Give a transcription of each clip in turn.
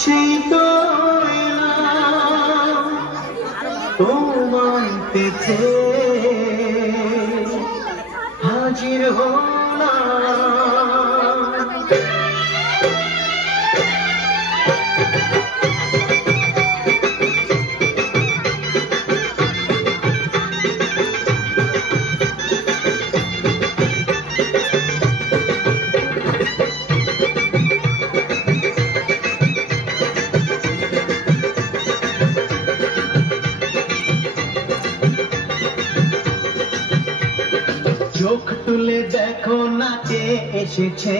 সেই তো এলাম তোমায় পেতে, হাজির হলাম। চোখ তুলে দেখো না কে এসেছে,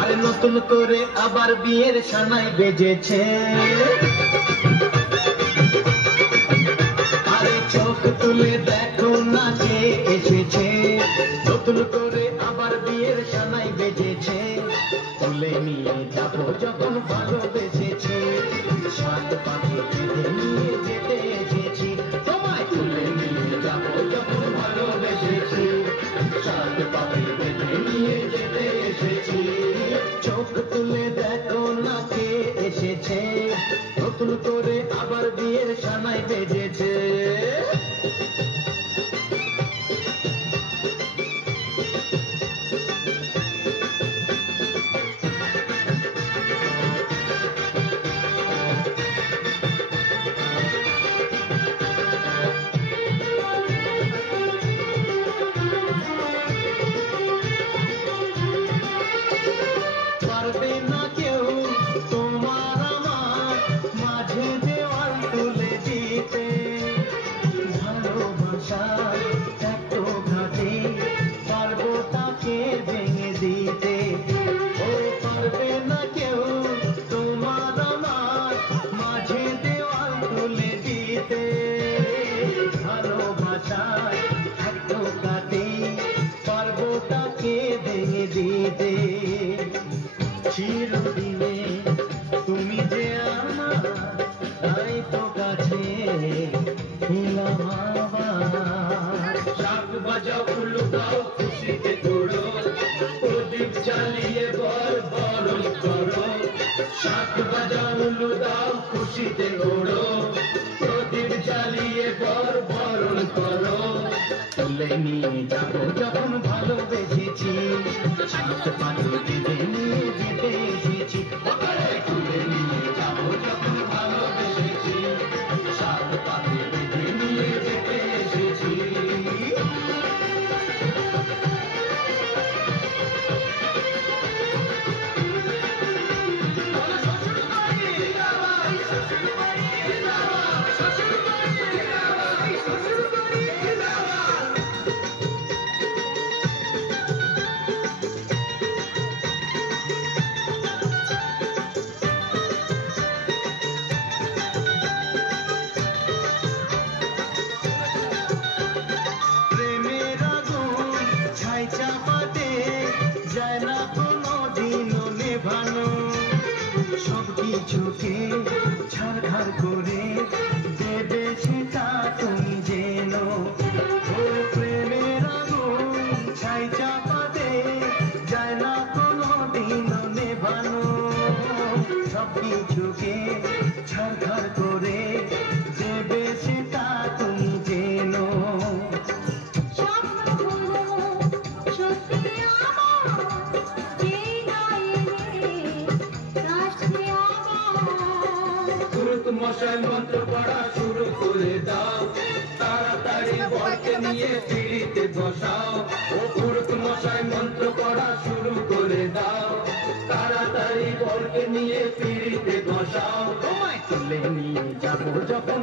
আর নতুন করে আবার বিয়ের সানাই বেজেছে। আরে চোখ তুলে দেখো না কে এসেছে, নতুন করে আবার বিয়ের সানাই বেজেছে। তুলে নিয়ে যাবো যখন ভালোবেসেছি, সাত পাখি বেঁধে নিয়ে যেতে এসেছি। তোমায় তুলে নিয়ে যাবো যখন ভালোবেসেছি, সাত পাখি বেঁধে নিয়ে যেতে এসেছি। চোখ তুলে দেখো না কে এসেছে, নতুন করে আবার বিয়ের সানাই বেজেছে। পারবে না কেউ তোমার আমার মাঝে দেওয়াল তুলে দিতে, ভালোবাসার এত ঘাটে পারবো তাকে ভেঙে দিতে। ও পারবে না কেউ তোমার আমার মাঝে দেওয়াল তুলে দিতে, ভালোবাসার এত ঘাটে পারবো তাকে ভেঙে দিতে। চিরদিনে তুমি যে আমার, তাই তো কাছে এলাম আবার। শাক বাজাও উলু দাও খুশিতে তোড়ো, প্রদীপ জ্বালিয়ে বরণ করো। শাক বাজাও উলু দাও খুশিতে ওড়ো, প্রদীপ জ্বালিয়ে বরণ করো। তুলে নিয়ে যাবো যখন ভালোবেসেছি, সাত পাখি বেঁধে নিয়ে যেতে এসেছি। তুলে নিয়ে যাবো যখন ভালোবেসেছি, সাত পাখি বেঁধে নিয়ে যেতে এসেছি। প্রেমের আগুন ছাই চাপাতে যায় না কোনো দিনও নেভানো, সব কিছুকে ছাড়খাড় করে দেবে সেটা তুমি যেন। ও প্রেমের আগুন ছাই চাপাতে যায় না কোনো দিনও নেভানো, সব কিছুকে ছাড়খাড় করে দেবে সেটা তুমি যেন। মশাই মন্ত্র পড়া শুরু করে দাও, তাড়াতাড়ি বরকে নিয়ে পিড়িতে বসাও। ও পুরুত মশাই মন্ত্র পড়া শুরু করে দাও, তাড়াতাড়ি বরকে নিয়ে পিড়িতে বসাও। তোমায় তুলে নিয়ে যাবো যখন